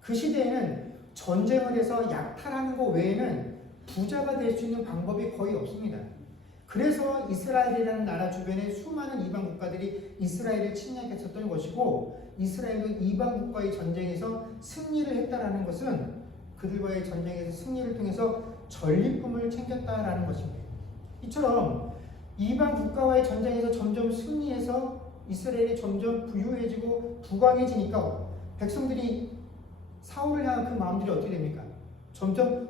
그 시대에는 전쟁을 해서 약탈하는 것 외에는 부자가 될 수 있는 방법이 거의 없습니다. 그래서 이스라엘이라는 나라 주변에 수많은 이방 국가들이 이스라엘을 침략했었던 것이고 이스라엘도 이방 국가의 전쟁에서 승리를 했다라는 것은 그들과의 전쟁에서 승리를 통해서 전리품을 챙겼다라는 것입니다. 이처럼 이방 국가와의 전쟁에서 점점 승리해서 이스라엘이 점점 부유해지고 부강해지니까 백성들이 사울을 향한 그 마음들이 어떻게 됩니까? 점점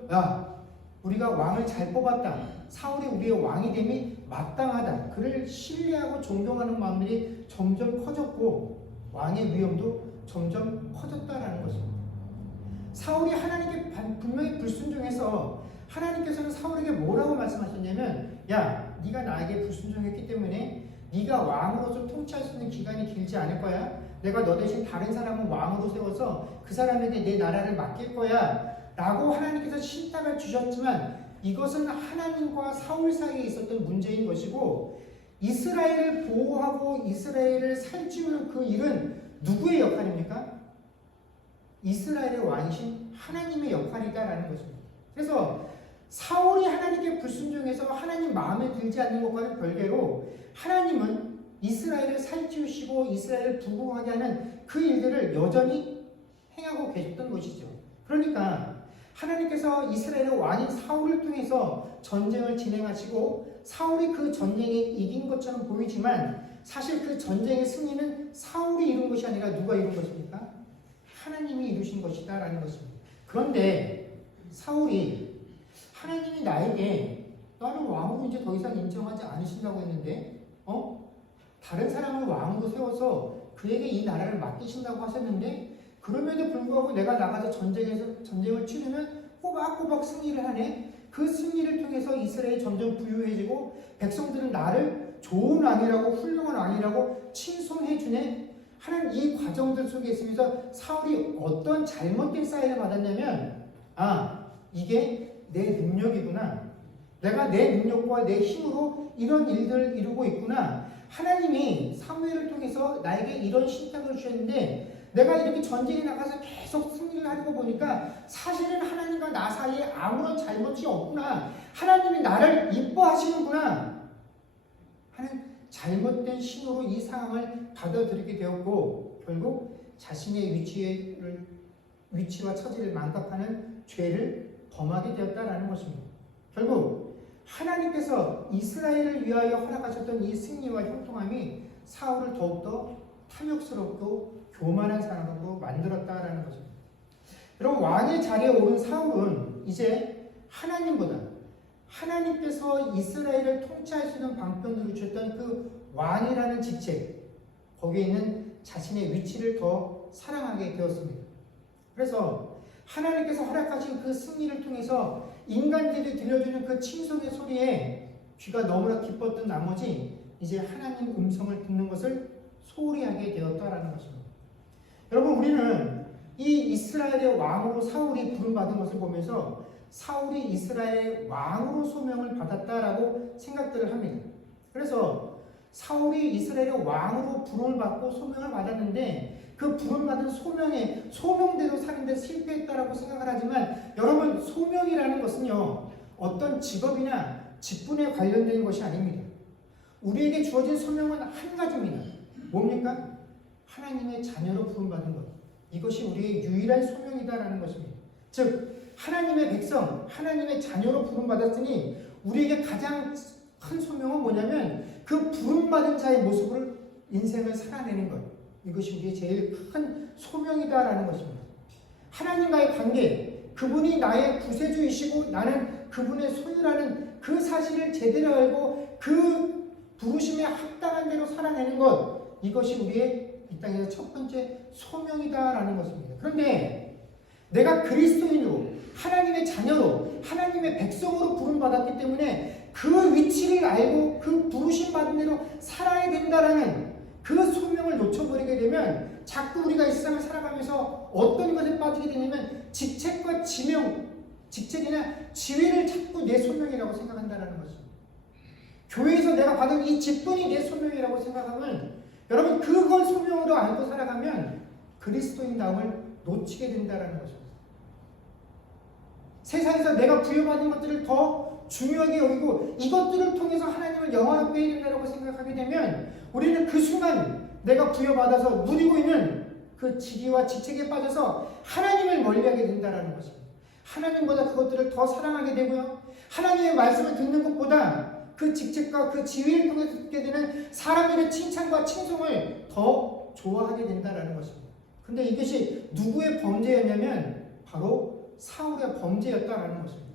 우리가 왕을 잘 뽑았다. 사울이 우리의 왕이 됨이 마땅하다. 그를 신뢰하고 존경하는 마음들이 점점 커졌고 왕의 위엄도 점점 커졌다라는 것입니다. 사울이 하나님께 분명히 불순종해서 하나님께서는 사울에게 뭐라고 말씀하셨냐면 네가 나에게 불순종했기 때문에 네가 왕으로서 통치할 수 있는 기간이 길지 않을 거야. 내가 너 대신 다른 사람을 왕으로 세워서 그 사람에게 내 나라를 맡길 거야 라고 하나님께서 신탁을 주셨지만 이것은 하나님과 사울 사이에 있었던 문제인 것이고 이스라엘을 보호하고 이스라엘을 살찌우는 그 일은 누구의 역할입니까? 이스라엘의 왕이신 하나님의 역할이다라는 것입니다. 그래서 사울이 하나님께 불순종해서 하나님 마음에 들지 않는 것과는 별개로 하나님은 이스라엘을 살찌우시고 이스라엘을 부흥하게 하는 그 일들을 여전히 행하고 계셨던 것이죠. 그러니까 하나님께서 이스라엘의 왕인 사울을 통해서 전쟁을 진행하시고 사울이 그 전쟁에 이긴 것처럼 보이지만 사실 그 전쟁의 승리는 사울이 이룬 것이 아니라 누가 이룬 것입니까? 하나님이 이루신 것이다 라는 것입니다. 그런데 사울이 하나님이 나에게 나를 왕으로 이제 더 이상 인정하지 않으신다고 했는데 다른 사람을 왕으로 세워서 그에게 이 나라를 맡기신다고 하셨는데 그럼에도 불구하고 내가 나가서 전쟁을 치르면 꼬박꼬박 승리를 하네. 그 승리를 통해서 이스라엘이 점점 부유해지고 백성들은 나를 좋은 왕이라고 훌륭한 왕이라고 칭송해 주네. 하는 이 과정들 속에 있으면서 사울이 어떤 잘못된 사인을 받았냐면 이게 내 능력이구나. 내가 내 능력과 내 힘으로 이런 일들을 이루고 있구나. 하나님이 사무엘을 통해서 나에게 이런 신탁을 주셨는데 내가 이렇게 전쟁에 나가서 계속 승리를 하려고 보니까 사실은 하나님과 나 사이에 아무런 잘못이 없구나. 하나님이 나를 이뻐하시는구나 하는 잘못된 신호로 이 상황을 받아들이게 되었고 결국 자신의 위치와 처지를 망각하는 죄를 범하게 되었다라는 것입니다. 결국 하나님께서 이스라엘을 위하여 허락하셨던 이 승리와 형통함이 사울을 더욱더 탐욕스럽고 교만한 사람으로 만들었다라는 것입니다. 여러분 왕의 자리에 오른 사울은 이제 하나님보다 하나님께서 이스라엘을 통치할 수 있는 방편으로 주셨던 그 왕이라는 직책 거기에 있는 자신의 위치를 더 사랑하게 되었습니다. 그래서 하나님께서 허락하신 그 승리를 통해서 인간들이 들려주는 그 칭송의 소리에 귀가 너무나 기뻤던 나머지 이제 하나님 음성을 듣는 것을 소홀히 하게 되었다라는 것입니다. 여러분 우리는 이 이스라엘의 왕으로 사울이 부름받은 것을 보면서 사울이 이스라엘의 왕으로 소명을 받았다라고 생각들을 합니다. 그래서 사울이 이스라엘의 왕으로 부름을 받고 소명을 받았는데 그 부름받은 소명대로 사는데 실패했다라고 생각을 하지만 여러분 소명이라는 것은요 어떤 직업이나 직분에 관련된 것이 아닙니다. 우리에게 주어진 소명은 한 가지입니다. 뭡니까? 하나님의 자녀로 부름받은 것. 이것이 우리의 유일한 소명이다라는 것입니다. 즉 하나님의 백성, 하나님의 자녀로 부름받았으니 우리에게 가장 큰 소명은 뭐냐면 그 부름받은 자의 모습으로 인생을 살아내는 것. 이것이 우리의 제일 큰 소명이다라는 것입니다. 하나님과의 관계, 그분이 나의 구세주이시고 나는 그분의 소유라는 그 사실을 제대로 알고 그 부르심에 합당한 대로 살아내는 것. 이것이 우리의 이 땅에서 첫 번째 소명이다라는 것입니다. 그런데 내가 그리스도인으로 하나님의 자녀로 하나님의 백성으로 부름받았기 때문에 그 위치를 알고 그 부르심 받은 대로 살아야 된다라는 그 소명을 놓쳐버리게 되면 자꾸 우리가 이 세상을 살아가면서 어떤 것에 빠지게 되냐면 직책과 직책이나 지위를 자꾸 내 소명이라고 생각한다는 것입니다. 교회에서 내가 받은 이 직분이 내 소명이라고 생각하면 여러분 그걸 소명으로 알고 살아가면 그리스도인다움을 놓치게 된다는 것입니다. 세상에서 내가 부여받은 것들을 더 중요하게 여기고 이것들을 통해서 하나님을 영화롭게 해야 된다고 생각하게 되면 우리는 그 순간 내가 부여받아서 누리고 있는 그 직위와 직책에 빠져서 하나님을 멀리하게 된다는 것입니다. 하나님보다 그것들을 더 사랑하게 되고요. 하나님의 말씀을 듣는 것보다 그 직책과 그 지위를 통해 듣게 되는 사람들의 칭찬과 칭송을 더 좋아하게 된다는 것입니다. 근데 이것이 누구의 범죄였냐면 바로 사울의 범죄였다라는 것입니다.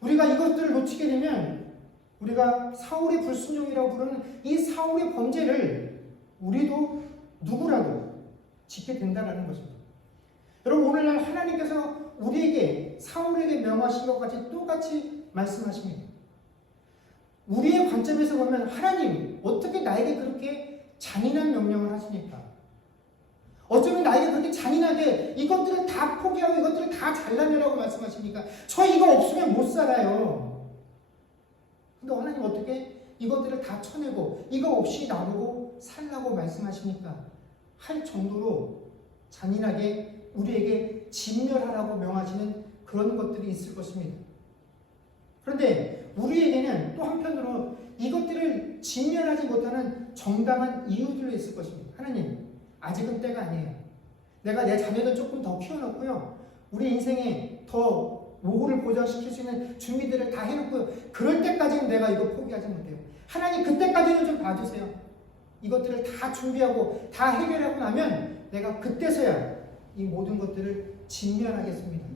우리가 이것들을 놓치게 되면 우리가 사울의 불순종이라고 부르는 이 사울의 범죄를 우리도 누구라도 짓게 된다는 것입니다. 여러분 오늘날 하나님께서 우리에게 사울에게 명하신 것 같이 똑같이 말씀하십니다. 우리의 관점에서 보면 하나님 어떻게 나에게 그렇게 잔인한 명령을 하시니까, 어쩌면 나에게 그렇게 잔인하게 이것들을 다 포기하고 이것들을 다 잘라내라고 말씀하십니까? 저 이거 없으면 못 살아요. 근데 하나님 어떻게 이것들을 다 쳐내고 이거 없이 나보고 살라고 말씀하십니까? 할 정도로 잔인하게 우리에게 진멸하라고 명하시는 그런 것들이 있을 것입니다. 그런데 우리에게는 또 한편으로 이것들을 진멸하지 못하는 정당한 이유들도 있을 것입니다. 하나님, 아직은 때가 아니에요. 내가 내 자녀들 조금 더 키워놓고요, 우리 인생에 더 노후를 보장시킬 수 있는 준비들을 다 해놓고요, 그럴 때까지는 내가 이거 포기하지 못해요. 하나님, 그때까지는 좀 봐주세요. 이것들을 다 준비하고 다 해결하고 나면 내가 그때서야 이 모든 것들을 진멸하겠습니다.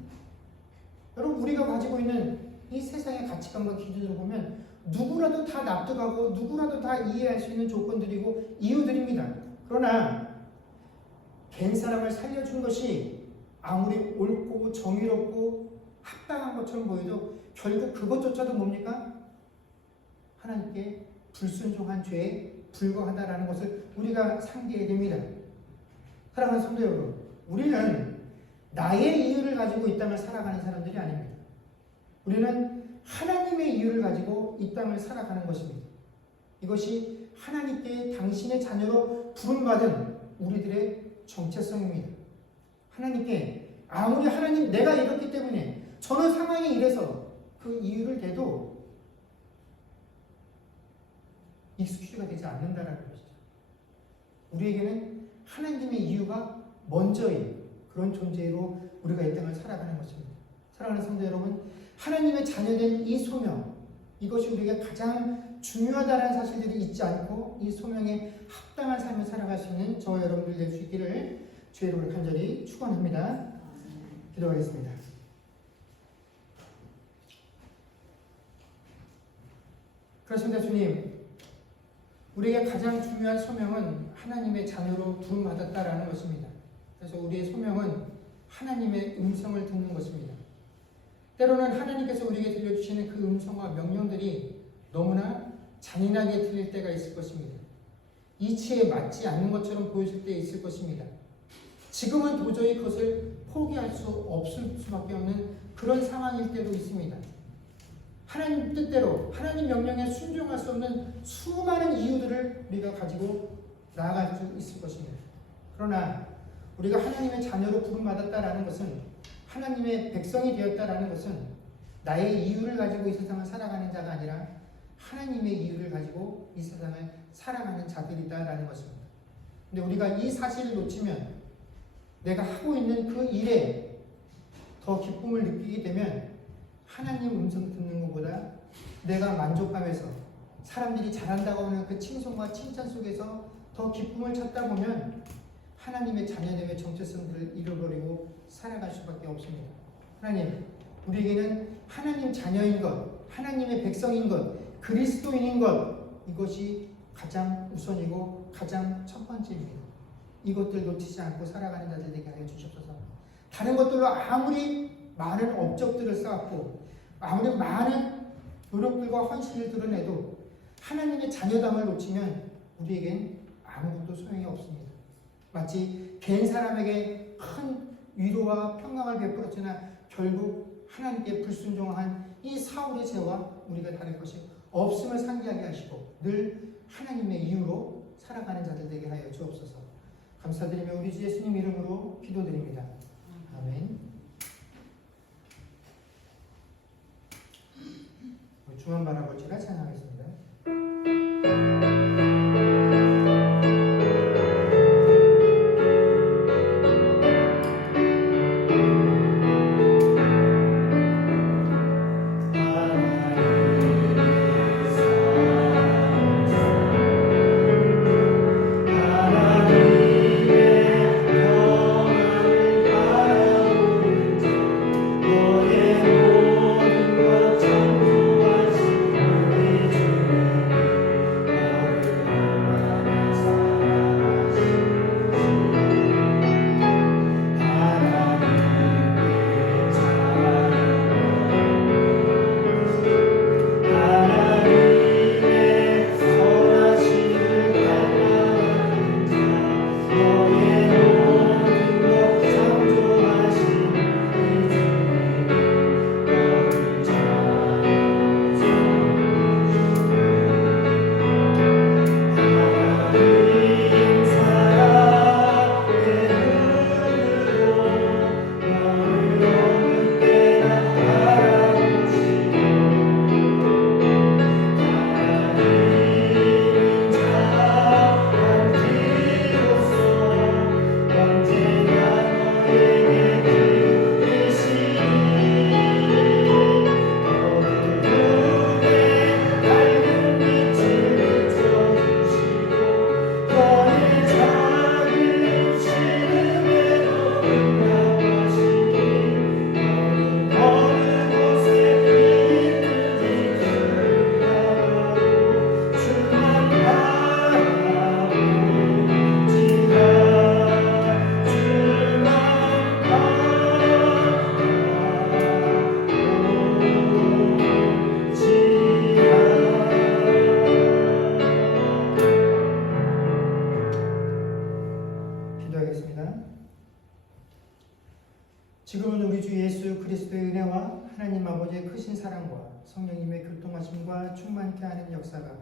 여러분, 우리가 가지고 있는 이 세상의 가치관과 기준으로 보면 누구라도 다 납득하고 누구라도 다 이해할 수 있는 조건들이고 이유들입니다. 그러나 된 사람을 살려준 것이 아무리 옳고 정의롭고 합당한 것처럼 보여도 결국 그것조차도 뭡니까? 하나님께 불순종한 죄에 불과하다라는 것을 우리가 상기해야 됩니다. 사랑하는 성도 여러분, 우리는 나의 이유를 가지고 이 땅을 살아가는 사람들이 아닙니다. 우리는 하나님의 이유를 가지고 이 땅을 살아가는 것입니다. 이것이 하나님께 당신의 자녀로 부름받은 우리들의 정체성입니다. 하나님께 아무리 하나님 내가 이렇기 때문에 저는 상황이 이래서 그 이유를 대도 익스큐즈가 되지 않는다라는 것이죠. 우리에게는 하나님의 이유가 먼저인 그런 존재로 우리가 이 땅을 살아가는 것입니다. 사랑하는 성도 여러분, 하나님의 자녀된 이 소명, 이것이 우리에게 가장 중요하다는 사실들이 잊지 않고 이 소명에 합당한 삶을 살아갈 수 있는 저와 여러분들 될 수 있기를 주의 이름으로 간절히 축원합니다. 기도하겠습니다. 그렇습니다. 주님, 우리에게 가장 중요한 소명은 하나님의 자녀로 부름받았다라는 것입니다. 그래서 우리의 소명은 하나님의 음성을 듣는 것입니다. 때로는 하나님께서 우리에게 들려주시는 그 음성과 명령들이 너무나 잔인하게 들릴 때가 있을 것입니다. 이치에 맞지 않는 것처럼 보여질 때 있을 것입니다. 지금은 도저히 그것을 포기할 수 없을 수밖에 없는 그런 상황일 때도 있습니다. 하나님 뜻대로 하나님 명령에 순종할 수 없는 수많은 이유들을 우리가 가지고 나아갈 수 있을 것입니다. 그러나 우리가 하나님의 자녀로 부름받았다라는 것은, 하나님의 백성이 되었다라는 것은 나의 이유를 가지고 이 세상을 살아가는 자가 아니라 하나님의 이유를 가지고 이 세상을 살아가는 자들이다라는 것입니다. 근데 우리가 이 사실을 놓치면 내가 하고 있는 그 일에 더 기쁨을 느끼게 되면 하나님 음성 듣는 것보다 내가 만족감에서 사람들이 잘한다고 하는 그 칭송과 칭찬 속에서 더 기쁨을 찾다 보면 하나님의 자녀됨의 정체성들을 잃어버리고 살아갈 수밖에 없습니다. 하나님, 우리에게는 하나님 자녀인 것, 하나님의 백성인 것, 그리스도인인 것, 이것이 가장 우선이고 가장 첫 번째입니다. 이것들 놓치지 않고 살아가는 자들 되게 하여 주시옵소서. 다른 것들로 아무리 많은 업적들을 쌓았고 아무리 많은 노력들과 헌신을 드러내도 하나님의 자녀담을 놓치면 우리에겐 아무것도 소용이 없습니다. 마치 된 사람에게 큰 위로와 평강을 베풀었으나 결국 하나님께 불순종한 이 사울의 죄와 우리가 다를 것이 없음을 상기하게 하시고 늘 하나님의 이유로 살아가는 자들 되게 하여 주옵소서. 감사드리며 우리 주 예수님 이름으로 기도드립니다. 아멘. 주만 바라볼지라 찬양하겠습니다. 기도하겠습니다. 지금은 우리 주 예수 그리스도의 은혜와 하나님 아버지의 크신 사랑과 성령님의 교통하심과 충만케 하는 역사가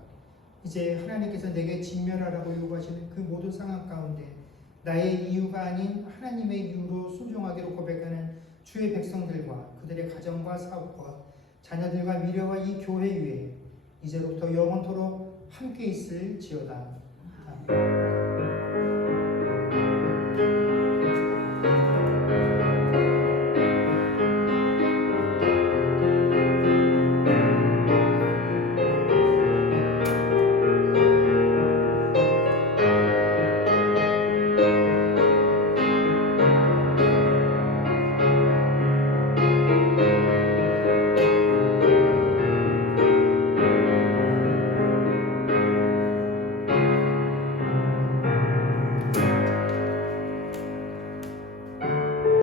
이제 하나님께서 내게 진멸하라고 요구하시는 그 모든 상황 가운데 나의 이유가 아닌 하나님의 이유로 순종하기로 고백하는 주의 백성들과 그들의 가정과 사업과 자녀들과 미래와 이 교회 위에 이제로부터 영원토록 함께 있을지어다. 아멘.